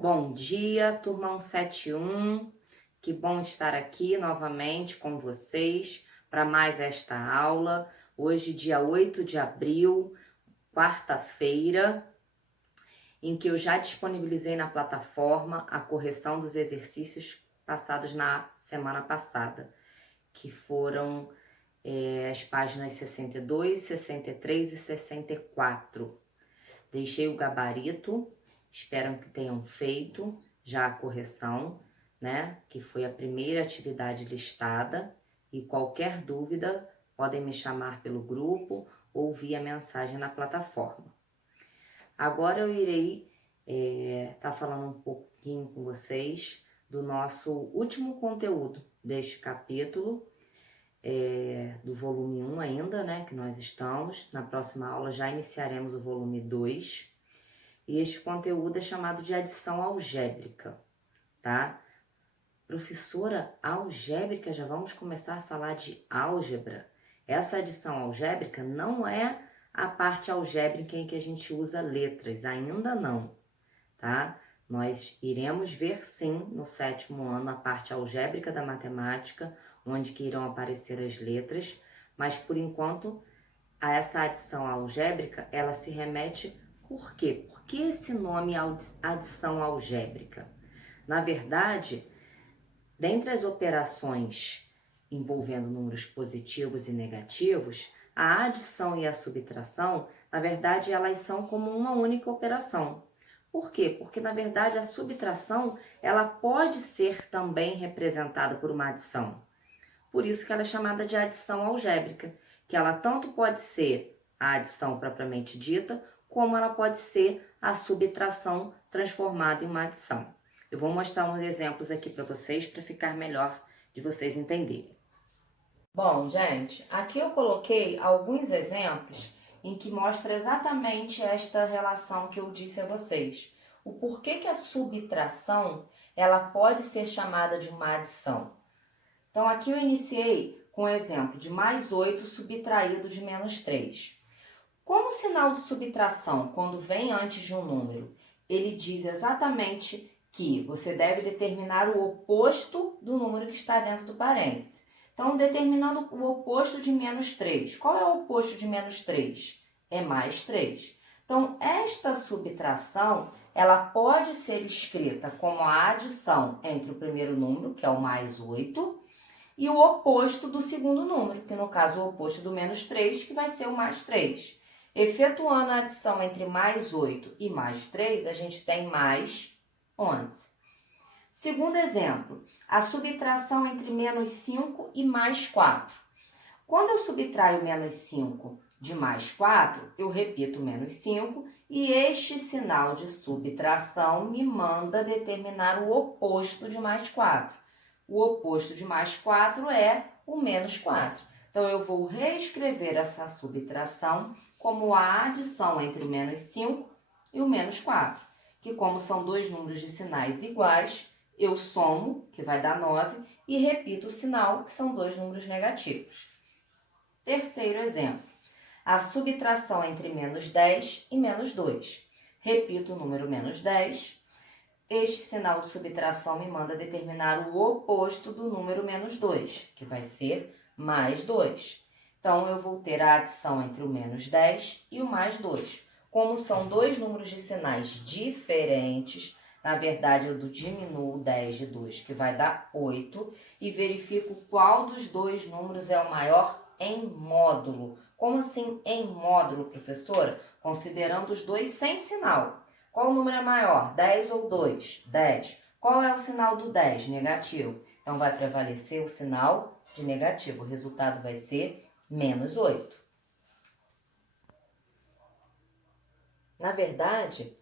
Bom dia, turma 171. Que bom estar aqui novamente com vocês para mais esta aula. Hoje, dia 8 de abril, quarta-feira, em que eu já disponibilizei na plataforma a correção dos exercícios passados na semana passada, que foram as páginas 62, 63 e 64. Deixei o gabarito, espero que tenham feito já a correção, né? Que foi a primeira atividade listada. E qualquer dúvida, podem me chamar pelo grupo ou via mensagem na plataforma. Agora eu irei tá falando um pouquinho com vocês do nosso último conteúdo deste capítulo, do volume 1 ainda, né, que nós estamos. Na próxima aula já iniciaremos o volume 2. E este conteúdo é chamado de adição algébrica, tá? Professora, algébrica, já vamos começar a falar de álgebra. Essa adição algébrica não é a parte algébrica em que a gente usa letras, ainda não, tá? Nós iremos ver sim no 7º ano a parte algébrica da matemática, onde que irão aparecer as letras, mas por enquanto a essa adição algébrica ela se remete. Por quê? Por que esse nome adição algébrica? Na verdade, dentre as operações envolvendo números positivos e negativos, a adição e a subtração, na verdade, elas são como uma única operação. Por quê? Porque, na verdade, a subtração, ela pode ser também representada por uma adição. Por isso que ela é chamada de adição algébrica, que ela tanto pode ser a adição propriamente dita, como ela pode ser a subtração transformada em uma adição. Eu vou mostrar uns exemplos aqui para vocês, para ficar melhor de vocês entenderem. Bom, gente, aqui eu coloquei alguns exemplos em que mostra exatamente esta relação que eu disse a vocês. O porquê que a subtração ela pode ser chamada de uma adição. Então, aqui eu iniciei com o exemplo de mais 8 subtraído de menos 3. Como o sinal de subtração, quando vem antes de um número, ele diz exatamente que você deve determinar o oposto do número que está dentro do parêntese. Então, determinando o oposto de menos 3. Qual é o oposto de menos 3? É mais 3. Então, esta subtração, ela pode ser escrita como a adição entre o primeiro número, que é o mais 8, e o oposto do segundo número, que no caso o oposto do menos 3, que vai ser o mais 3. Efetuando a adição entre mais 8 e mais 3, a gente tem mais 11. Segundo exemplo, a subtração entre menos 5 e mais 4. Quando eu subtraio menos 5 de mais 4, eu repito menos 5 e este sinal de subtração me manda determinar o oposto de mais 4. O oposto de mais 4 é o menos 4. Então, eu vou reescrever essa subtração como a adição entre o menos 5 e o menos 4, que como são dois números de sinais iguais, eu somo, que vai dar 9, e repito o sinal, que são dois números negativos. Terceiro exemplo, a subtração entre menos 10 e menos 2. Repito o número menos 10. Este sinal de subtração me manda determinar o oposto do número menos 2, que vai ser mais 2. Então, eu vou ter a adição entre o menos 10 e o mais 2. Como são dois números de sinais diferentes, na verdade, eu diminuo 10 de 2, que vai dar 8, e verifico qual dos dois números é o maior em módulo. Como assim em módulo, professora? Considerando os dois sem sinal. Qual número é maior, 10 ou 2? 10. Qual é o sinal do 10? Negativo. Então, vai prevalecer o sinal de negativo. O resultado vai ser menos 8. Na verdade,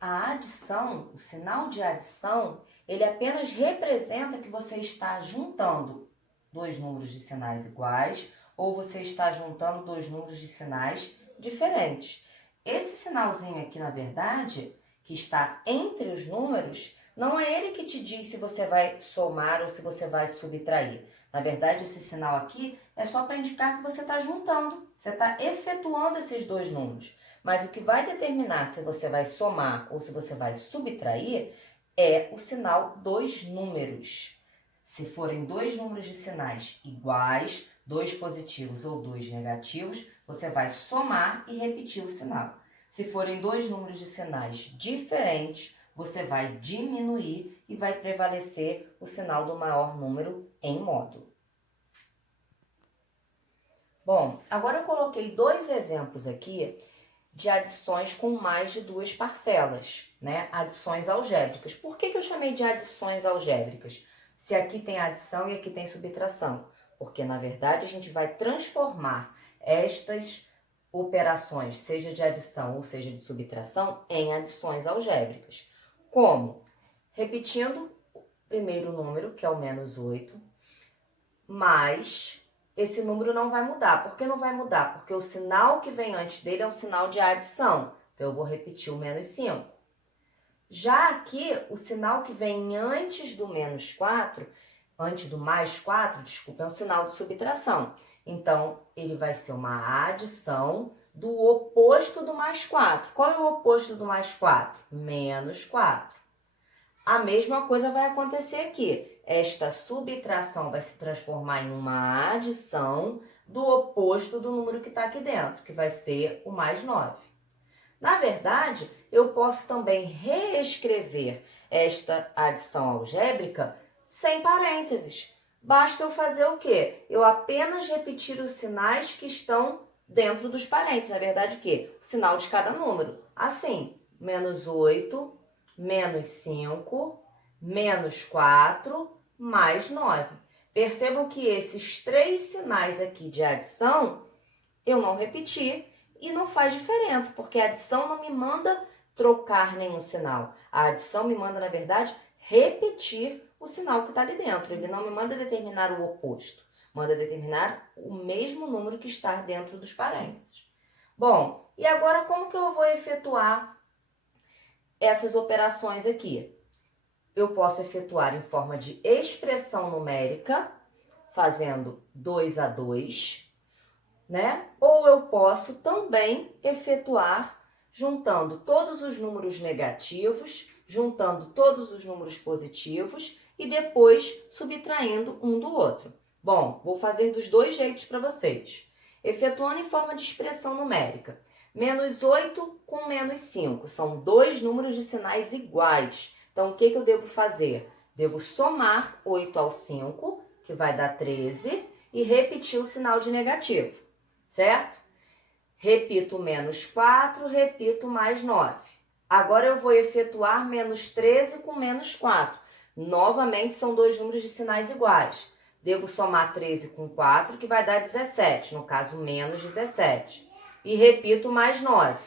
a adição, o sinal de adição, ele apenas representa que você está juntando dois números de sinais iguais ou você está juntando dois números de sinais diferentes. Esse sinalzinho aqui, na verdade, que está entre os números, não é ele que te diz se você vai somar ou se você vai subtrair. Na verdade, esse sinal aqui é só para indicar que você está juntando, você está efetuando esses dois números. Mas o que vai determinar se você vai somar ou se você vai subtrair é o sinal dos números. Se forem dois números de sinais iguais, dois positivos ou dois negativos, você vai somar e repetir o sinal. Se forem dois números de sinais diferentes, você vai diminuir e vai prevalecer o sinal do maior número em módulo. Bom, agora eu coloquei dois exemplos aqui de adições com mais de duas parcelas, né? Adições algébricas. Por que eu chamei de adições algébricas? Se aqui tem adição e aqui tem subtração. Porque, na verdade, a gente vai transformar estas operações, seja de adição ou seja de subtração, em adições algébricas. Como? Repetindo o primeiro número, que é o menos 8, mais esse número não vai mudar. Por que não vai mudar? Porque o sinal que vem antes dele é um sinal de adição. Então, eu vou repetir o menos 5. Já aqui, o sinal que vem antes do menos 4, antes do mais 4, desculpa, é um sinal de subtração. Então, ele vai ser uma adição do oposto do mais 4. Qual é o oposto do mais 4? Menos 4. A mesma coisa vai acontecer aqui. Esta subtração vai se transformar em uma adição do oposto do número que está aqui dentro, que vai ser o mais 9. Na verdade, eu posso também reescrever esta adição algébrica sem parênteses. Basta eu fazer o quê? Eu apenas repetir os sinais que estão dentro dos parênteses. Na verdade, o quê? O sinal de cada número. Assim, menos 8, menos 5, menos 4, mais 9. Percebam que esses três sinais aqui de adição, eu não repeti e não faz diferença, porque a adição não me manda trocar nenhum sinal. A adição me manda, na verdade, repetir o sinal que está ali dentro. Ele não me manda determinar o oposto, manda determinar o mesmo número que está dentro dos parênteses. Bom, e agora como que eu vou efetuar essas operações aqui? Eu posso efetuar em forma de expressão numérica, fazendo 2 a 2, né? Ou eu posso também efetuar juntando todos os números negativos, juntando todos os números positivos e depois subtraindo um do outro. Bom, vou fazer dos dois jeitos para vocês. Efetuando em forma de expressão numérica. Menos 8 com menos 5 são dois números de sinais iguais. Então, o que eu devo fazer? Devo somar 8 ao 5, que vai dar 13, e repetir o sinal de negativo, certo? Repito menos 4, repito mais 9. Agora eu vou efetuar menos 13 com menos 4. Novamente, são dois números de sinais iguais. Devo somar 13 com 4, que vai dar 17, no caso, menos 17. E repito mais 9.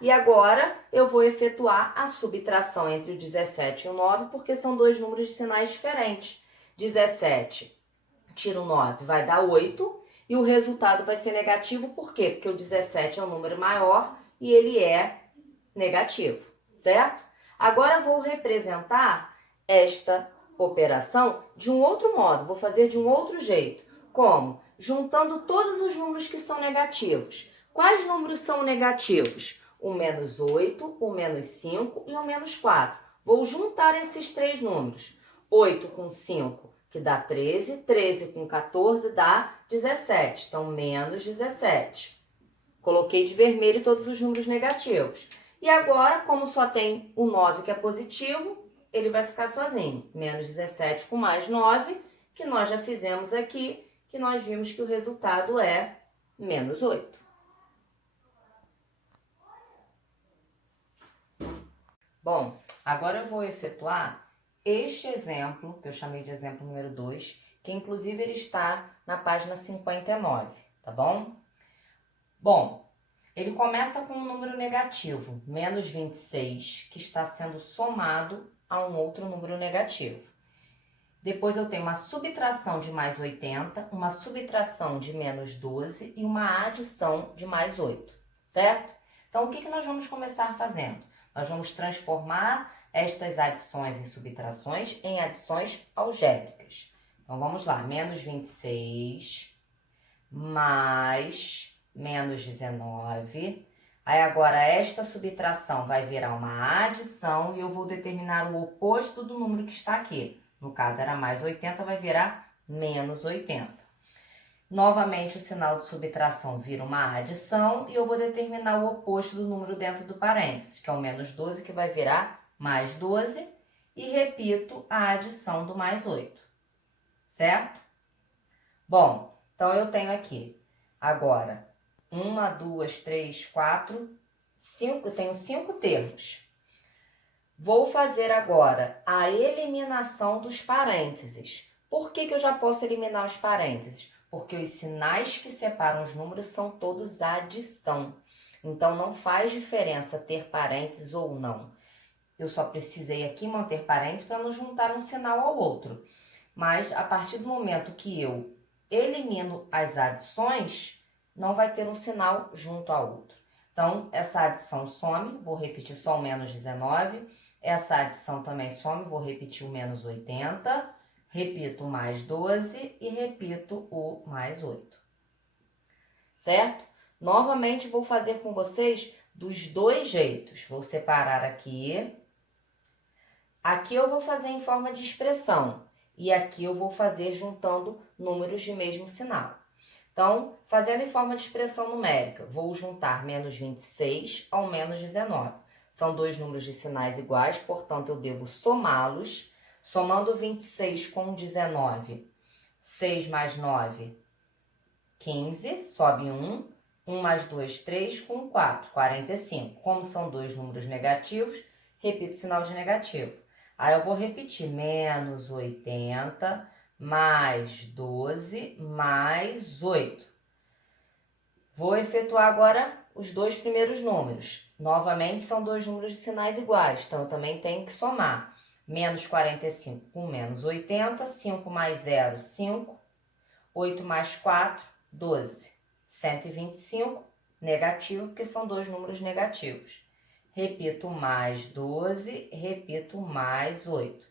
E agora eu vou efetuar a subtração entre o 17 e o 9, porque são dois números de sinais diferentes. 17 tiro 9 vai dar 8 e o resultado vai ser negativo. Por quê? Porque o 17 é um número maior e ele é negativo, certo? Agora vou representar esta operação de um outro modo, vou fazer de um outro jeito. Como? Juntando todos os números que são negativos. Quais números são negativos? O menos 8, o menos 5 e o menos 4. Vou juntar esses três números. 8 com 5, que dá 13. 13 com 14 dá 17. Então, menos 17. Coloquei de vermelho todos os números negativos. E agora, como só tem o 9 que é positivo, ele vai ficar sozinho. Menos 17 com mais 9, que nós já fizemos aqui, que nós vimos que o resultado é menos 8. Bom, agora eu vou efetuar este exemplo, que eu chamei de exemplo número 2, que inclusive ele está na página 59, tá bom? Bom, ele começa com um número negativo, menos 26, que está sendo somado a um outro número negativo. Depois eu tenho uma subtração de mais 80, uma subtração de menos 12 e uma adição de mais 8, certo? Então, o que nós vamos começar fazendo? Nós vamos transformar estas adições e subtrações em adições algébricas. Então, vamos lá. Menos 26 mais menos 19. Aí agora esta subtração vai virar uma adição e eu vou determinar o oposto do número que está aqui. No caso era mais 80, vai virar menos 80. Novamente o sinal de subtração vira uma adição e eu vou determinar o oposto do número dentro do parênteses, que é o menos 12, que vai virar mais 12. E repito a adição do mais 8, certo? Bom, então eu tenho aqui agora 1, 2, 3, 4, 5, eu tenho 5 termos. Vou fazer agora a eliminação dos parênteses. Por que eu já posso eliminar os parênteses? Porque os sinais que separam os números são todos adição. Então, não faz diferença ter parênteses ou não. Eu só precisei aqui manter parênteses para não juntar um sinal ao outro. Mas, a partir do momento que eu elimino as adições, não vai ter um sinal junto ao outro. Então, essa adição some, vou repetir só o menos 19. Essa adição também some, vou repetir o menos 80. Repito o mais 12 e repito o mais 8. Certo? Novamente, vou fazer com vocês dos dois jeitos. Vou separar aqui. Aqui eu vou fazer em forma de expressão. E aqui eu vou fazer juntando números de mesmo sinal. Então, fazendo em forma de expressão numérica, vou juntar menos 26 ao menos 19. São dois números de sinais iguais, portanto, eu devo somá-los. Somando 26 com 19, 6 mais 9, 15, sobe 1. 1 mais 2, 3, com 4, 45. Como são dois números negativos, repito o sinal de negativo. Aí eu vou repetir, menos 80, mais 12, mais 8. Vou efetuar agora os dois primeiros números. Novamente, são dois números de sinais iguais, então eu também tenho que somar. Menos 45 com menos 80, 5 mais 0, 5, 8 mais 4, 12. 125, negativo, porque são dois números negativos. Repito mais 12, repito mais 8.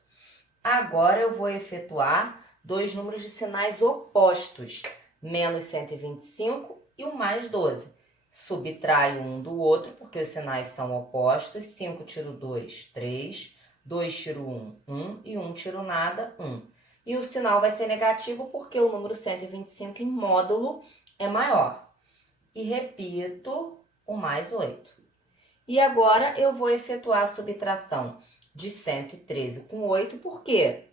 Agora eu vou efetuar dois números de sinais opostos, menos 125 e o mais 12. Subtraio um do outro, porque os sinais são opostos. 5 tiro 2, 3. 2 tiro 1, 1. E 1 tiro nada, 1. E o sinal vai ser negativo porque o número 125 em módulo é maior. E repito o mais 8. E agora eu vou efetuar a subtração de 113 com 8, porque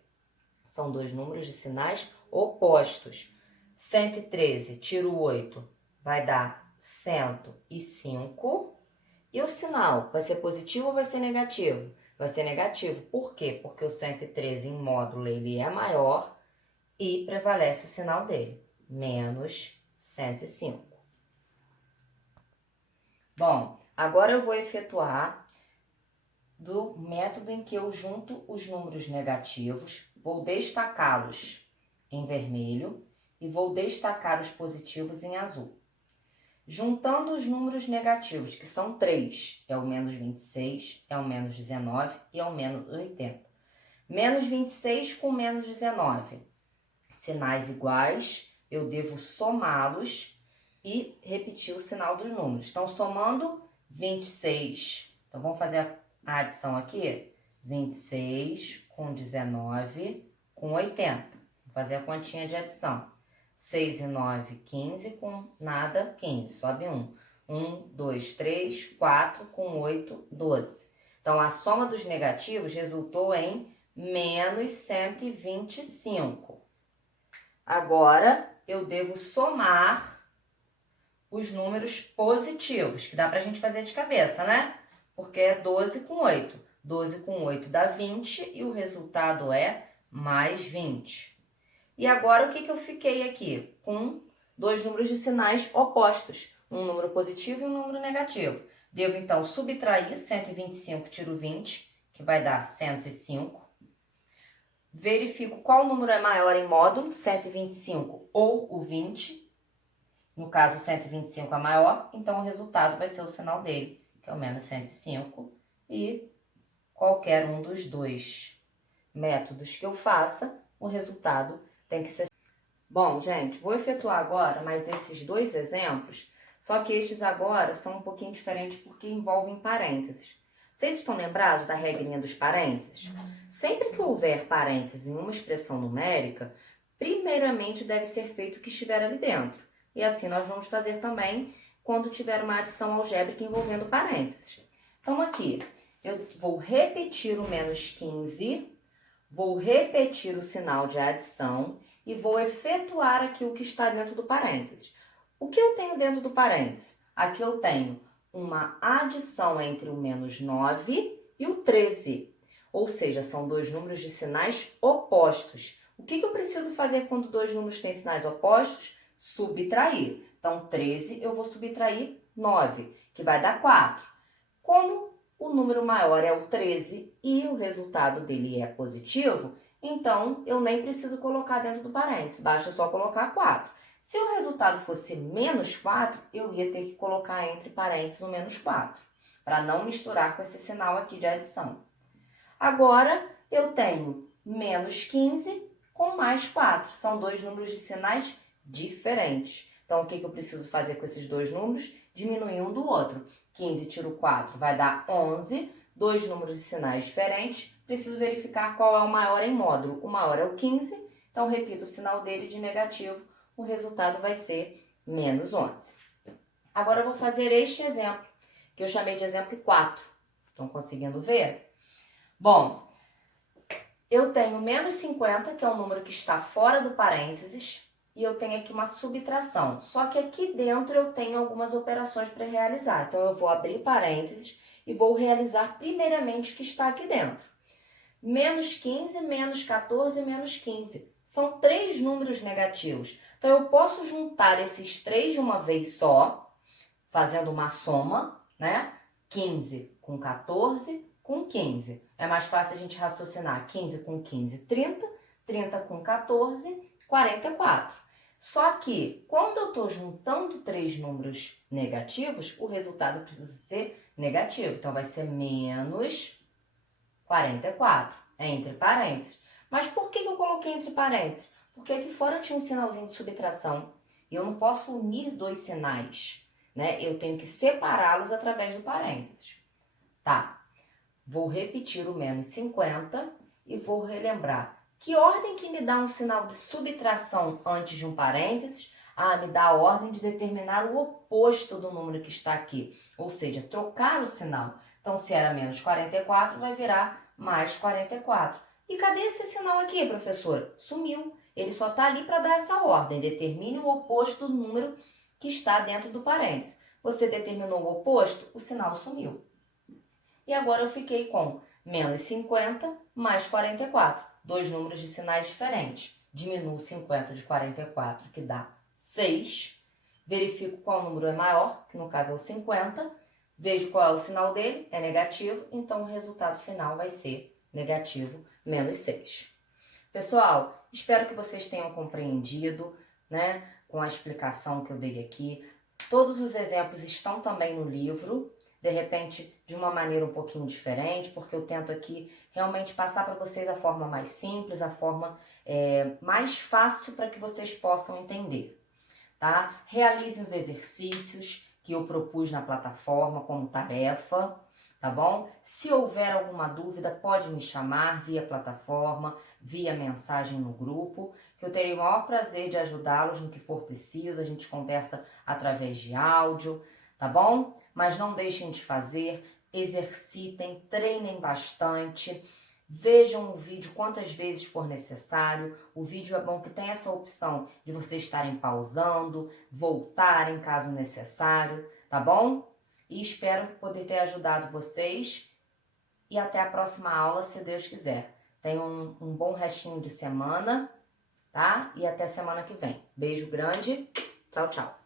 são dois números de sinais opostos. 113 tiro 8 vai dar 105. E o sinal vai ser positivo ou vai ser negativo? Vai ser negativo. Por quê? Porque o 113 em módulo ele é maior e prevalece o sinal dele, menos 105. Bom, agora eu vou efetuar do método em que eu junto os números negativos, vou destacá-los em vermelho e vou destacar os positivos em azul. Juntando os números negativos, que são 3, é o menos 26, é o menos 19 e é o menos 80. Menos 26 com menos 19. Sinais iguais, eu devo somá-los e repetir o sinal dos números. Então, somando 26, então vamos fazer a adição aqui, 26 com 19 com 80. Vou fazer a continha de adição. 6 e 9, 15, com nada, 15, sobe 1. 1, 2, 3, 4, com 8, 12. Então, a soma dos negativos resultou em menos 125. Agora, eu devo somar os números positivos, que dá pra gente fazer de cabeça, né? Porque é 12 com 8. 12 com 8 dá 20 e o resultado é mais 20. E agora, o que eu fiquei aqui? Com dois números de sinais opostos, um número positivo e um número negativo. Devo, então, subtrair 125, tiro 20, que vai dar 105. Verifico qual número é maior em módulo, 125 ou o 20. No caso, 125 é maior, então o resultado vai ser o sinal dele, que é o menos 105. E qualquer um dos dois métodos que eu faça, o resultado tem que ser... Bom, gente, vou efetuar agora mais esses dois exemplos, Só que estes agora são um pouquinho diferentes porque envolvem parênteses. Vocês estão lembrados da regrinha dos parênteses? Sempre que houver parênteses em uma expressão numérica, primeiramente deve ser feito o que estiver ali dentro. E assim nós vamos fazer também quando tiver uma adição algébrica envolvendo parênteses. Então aqui, eu vou repetir o menos 15, vou repetir o sinal de adição e vou efetuar aqui o que está dentro do parênteses. O que eu tenho dentro do parênteses? Aqui eu tenho uma adição entre o menos 9 e o 13. Ou seja, são dois números de sinais opostos. O que eu preciso fazer quando dois números têm sinais opostos? Subtrair. Então, 13 eu vou subtrair 9, que vai dar 4. Como o número maior é o 13 e o resultado dele é positivo, então eu nem preciso colocar dentro do parênteses, basta só colocar 4. Se o resultado fosse menos 4, eu ia ter que colocar entre parênteses o menos 4, para não misturar com esse sinal aqui de adição. Agora, eu tenho menos 15 com mais 4. São dois números de sinais diferentes. Então, o que eu preciso fazer com esses dois números? Diminuir um do outro. 15 tiro 4 vai dar 11. Dois números de sinais diferentes. Preciso verificar qual é o maior em módulo. O maior é o 15. Então, repito o sinal dele de negativo. O resultado vai ser menos 11. Agora, eu vou fazer este exemplo, que eu chamei de exemplo 4. Estão conseguindo ver? Bom, eu tenho menos 50, que é um número que está fora do parênteses, e eu tenho aqui uma subtração. Só que aqui dentro eu tenho algumas operações para realizar. Então, eu vou abrir parênteses e vou realizar primeiramente o que está aqui dentro. Menos 15, menos 14, menos 15. São três números negativos. Então, eu posso juntar esses três de uma vez só, fazendo uma soma, né? 15 com 14 com 15. É mais fácil a gente raciocinar 15 com 15, 30, 30 com 14, 44. Só que, quando eu estou juntando três números negativos, o resultado precisa ser negativo. Então, vai ser menos 44, entre parênteses. Mas por que eu coloquei entre parênteses? Porque aqui fora tinha um sinalzinho de subtração. E eu não posso unir dois sinais, né? Eu tenho que separá-los através do parênteses. Tá. Vou repetir o menos 50 e vou relembrar. Que ordem que me dá um sinal de subtração antes de um parênteses? Ah, me dá a ordem de determinar o oposto do número que está aqui. Ou seja, trocar o sinal. Então, se era menos 44, vai virar mais 44. E cadê esse sinal aqui, professora? Sumiu. Ele só está ali para dar essa ordem. Determine o oposto do número que está dentro do parênteses. Você determinou o oposto, o sinal sumiu. E agora eu fiquei com menos 50 mais 44. Dois números de sinais diferentes. Diminuo 50 de 44, que dá 6. Verifico qual número é maior, que no caso é o 50. Vejo qual é o sinal dele, é negativo. Então, o resultado final vai ser negativo, menos 6. Pessoal, espero que vocês tenham compreendido, né, com a explicação que eu dei aqui. Todos os exemplos estão também no livro. De repente, de uma maneira um pouquinho diferente, porque eu tento aqui realmente passar para vocês a forma mais simples, a forma mais fácil para que vocês possam entender, tá? Realizem os exercícios que eu propus na plataforma como tarefa, tá bom? Se houver alguma dúvida, pode me chamar via plataforma, via mensagem no grupo, que eu terei o maior prazer de ajudá-los no que for preciso. A gente conversa através de áudio, tá bom? Mas não deixem de fazer, exercitem, treinem bastante, vejam o vídeo quantas vezes for necessário. O vídeo é bom que tem essa opção de vocês estarem pausando, voltarem caso necessário, tá bom? E espero poder ter ajudado vocês e até a próxima aula, se Deus quiser. Tenham um bom restinho de semana, tá? E até semana que vem. Beijo grande, tchau, tchau.